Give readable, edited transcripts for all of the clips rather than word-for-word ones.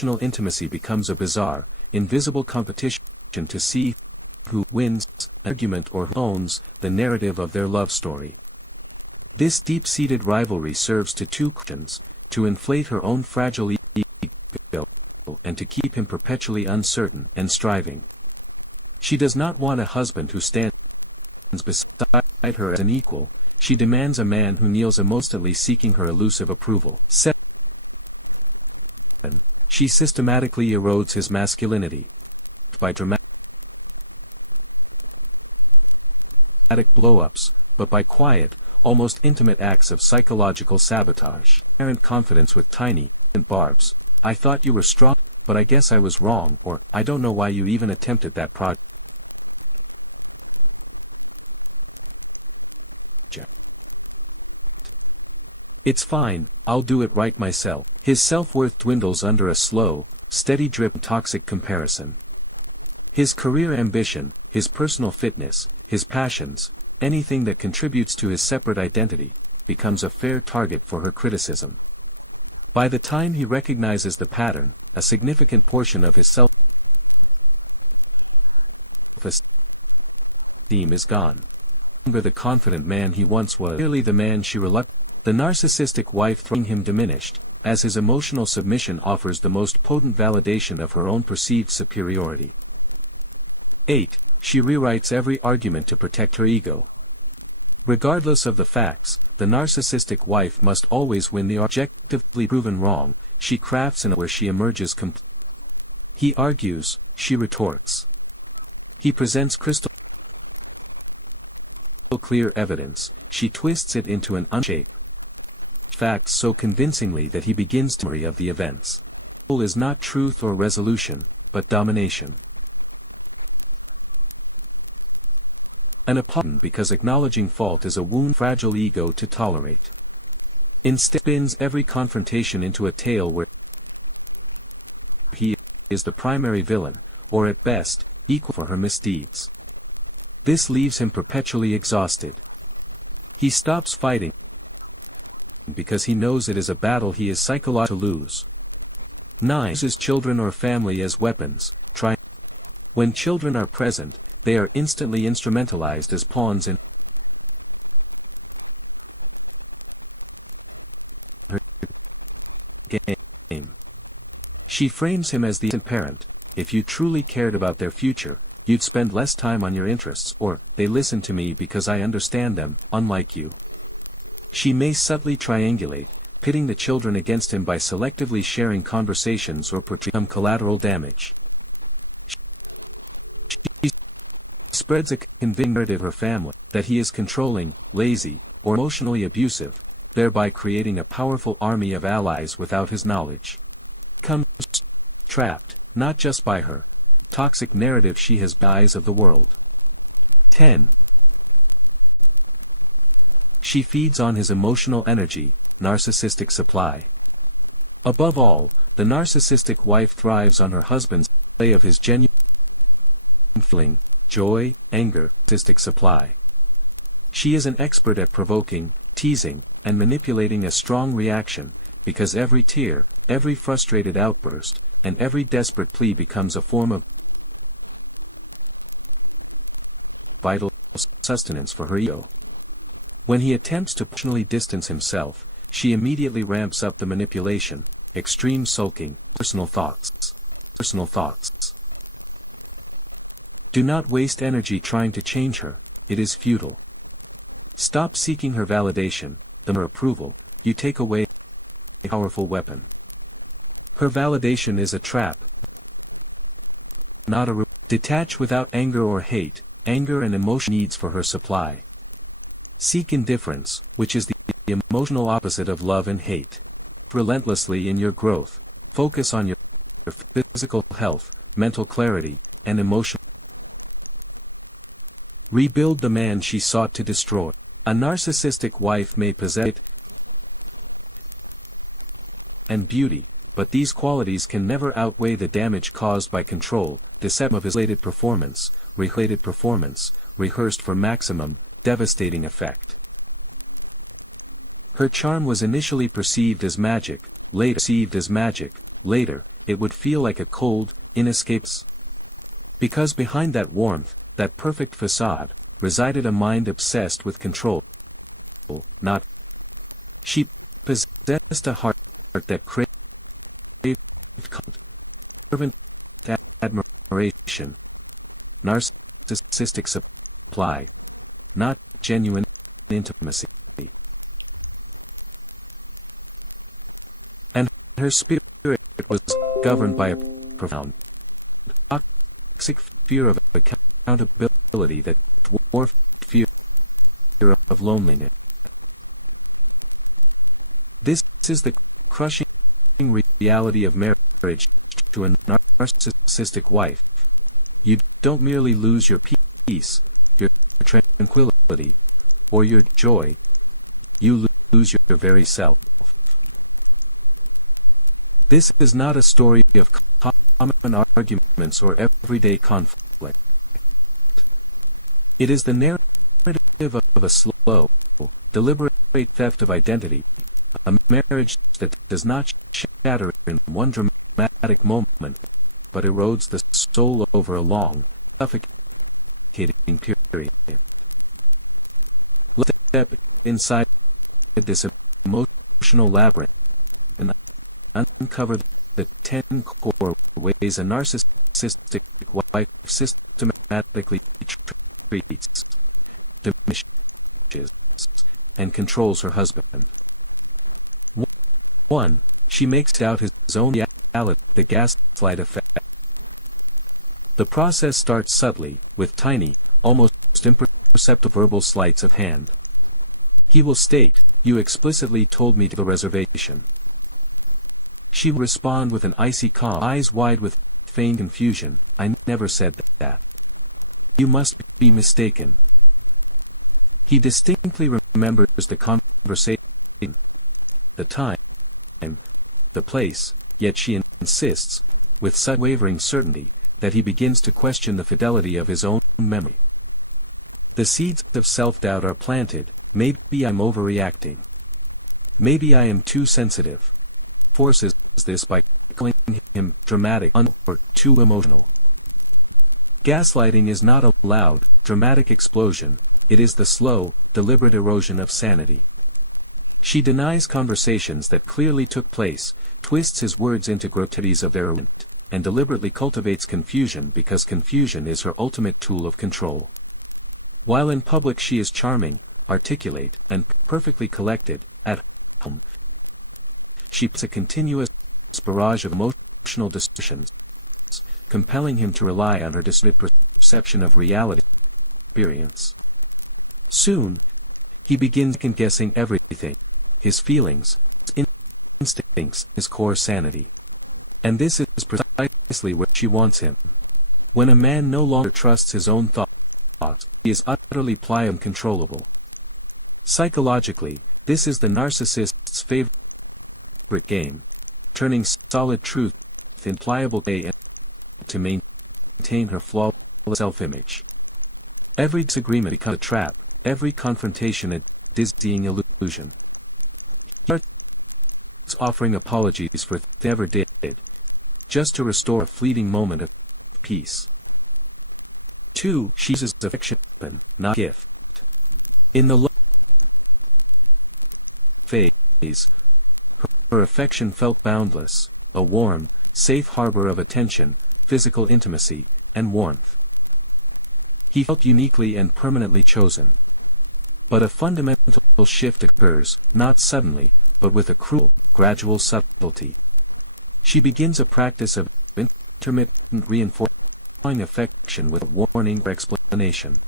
emotional intimacy becomes a bizarre, invisible competition to see who wins an argument or who owns the narrative of their love story. This deep-seated rivalry serves to two questions: to inflate her own fragile ego, and to keep him perpetually uncertain and striving. She does not want a husband who stands beside her as an equal. She demands a man who kneels emotionally seeking her elusive approval. 7. She systematically erodes his masculinity by dramatic blow-ups, but by quiet, almost intimate acts of psychological sabotage. Apparent confidence with tiny barbs. "I thought you were strong, but I guess I was wrong," or "I don't know why you even attempted that project." "It's fine, I'll do it right myself." His self-worth dwindles under a slow, steady drip of toxic comparison. His career ambition, his personal fitness, his passions, anything that contributes to his separate identity, becomes a fair target for her criticism. By the time he recognizes the pattern, a significant portion of his self-esteem is gone. No longer the confident man he once was, merely the man she reluctantly. The narcissistic wife throwing him diminished, as his emotional submission offers the most potent validation of her own perceived superiority. 8. She rewrites every argument to protect her ego. Regardless of the facts, the narcissistic wife must always win the objectively proven wrong. She crafts an where she emerges complete. He argues, she retorts. He presents crystal clear evidence, she twists it into an unshape. Facts so convincingly that he begins to worry of the events. The goal is not truth or resolution, but domination. An apology because acknowledging fault is a wound fragile ego to tolerate. Instead spins every confrontation into a tale where he is the primary villain, or at best, equal for her misdeeds. This leaves him perpetually exhausted. He stops fighting because he knows it is a battle he is psychologically to lose. 9. Uses children or family as weapons. When children are present, they are instantly instrumentalized as pawns in her game. She frames him as the innocent parent. "If you truly cared about their future, you'd spend less time on your interests," or "they listen to me because I understand them, unlike you." She may subtly triangulate, pitting the children against him by selectively sharing conversations or portraying collateral damage. She spreads a convincing narrative of her family, that he is controlling, lazy, or emotionally abusive, thereby creating a powerful army of allies without his knowledge. He becomes trapped, not just by her toxic narrative she has eyes of the world. 10. She feeds on his emotional energy, narcissistic supply. Above all, the narcissistic wife thrives on her husband's display of his genuine feeling, joy, anger, narcissistic supply. She is an expert at provoking, teasing, and manipulating a strong reaction, because every tear, every frustrated outburst, and every desperate plea becomes a form of vital sustenance for her ego. When he attempts to personally distance himself, she immediately ramps up the manipulation, extreme sulking, personal thoughts. Do not waste energy trying to change her, it is futile. Stop seeking her validation, her approval, you take away a powerful weapon. Her validation is a trap, not a detach without anger or hate, anger and emotion needs for her supply. Seek indifference, which is the emotional opposite of love and hate. Relentlessly in your growth, focus on your physical health, mental clarity, and emotional. Rebuild the man she sought to destroy. A narcissistic wife may possess and beauty, but these qualities can never outweigh the damage caused by control, deception of his related performance, rehearsed for maximum, devastating effect. Her charm was initially perceived as magic, later, it would feel like a cold, inescapable. Because behind that warmth, that perfect facade, resided a mind obsessed with control. Not. She possessed a heart that craved fervent admiration, narcissistic supply, not genuine intimacy. And her spirit was governed by a profound, toxic fear of accountability that dwarfed fear of loneliness. This is the crushing reality of marriage to a narcissistic wife. You don't merely lose your peace, your tranquility, or your joy, you lose your very self. This is not a story of common arguments or everyday conflict. It is the narrative of a slow, deliberate theft of identity, a marriage that does not shatter in one dramatic moment, but erodes the soul over a long, suffocating period. Let's step inside this emotional labyrinth and uncover the 10 core ways a narcissistic wife systematically treats, diminishes, and controls her husband. 1. She makes out his own reality, the gaslight effect. The process starts subtly, with tiny, almost imperceptible verbal sleights of hand. He will state, "You explicitly told me to the reservation." She will respond with an icy calm, eyes wide with feigned confusion, "I never said that. You must be mistaken." He distinctly remembers the conversation, the time, the place, yet she insists, with such wavering certainty, that he begins to question the fidelity of his own memory. The seeds of self-doubt are planted. Maybe I'm overreacting. Maybe I am too sensitive. Forces this by calling him dramatic or too emotional. Gaslighting is not a loud, dramatic explosion, it is the slow, deliberate erosion of sanity. She denies conversations that clearly took place, twists his words into grotesques of errant, and deliberately cultivates confusion because confusion is her ultimate tool of control. While in public she is charming, articulate, and perfectly collected, at home she puts a continuous barrage of emotional distortions, compelling him to rely on her distorted perception of reality experience. Soon, he begins second-guessing everything, his feelings, his instincts, his core sanity. And this is precisely where she wants him. When a man no longer trusts his own thoughts, he is utterly pliable and controllable. Psychologically, this is the narcissist's favorite game, turning solid truth in pliable clay to maintain her flawless self-image. Every disagreement becomes a trap, every confrontation a dizzying illusion. He starts offering apologies for what they ever did, just to restore a fleeting moment of peace. 2. She uses affection, not gift. In the love phase, her affection felt boundless, a warm, safe harbor of attention, physical intimacy, and warmth. He felt uniquely and permanently chosen. But a fundamental shift occurs, not suddenly, but with a cruel, gradual subtlety. She begins a practice of intermittent reinforcing affection with a warning or explanation.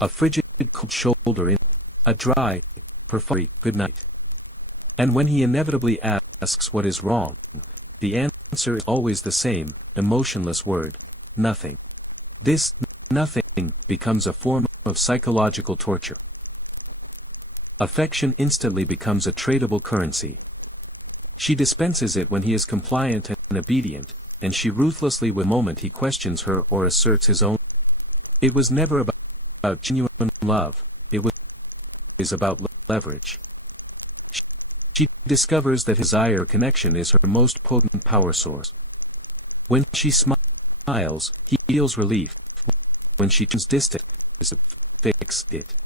A frigid cold shoulder in, a dry, perfunctory good night. And when he inevitably asks what is wrong, the answer is always the same, emotionless word, nothing. This nothing becomes a form of psychological torture. Affection instantly becomes a tradable currency. She dispenses it when he is compliant and obedient, and she ruthlessly the moment he questions her or asserts his own. It was never about genuine love, it was about leverage. She discovers that desire connection is her most potent power source. When she smiles, he feels relief. When she turns distant, he fix it.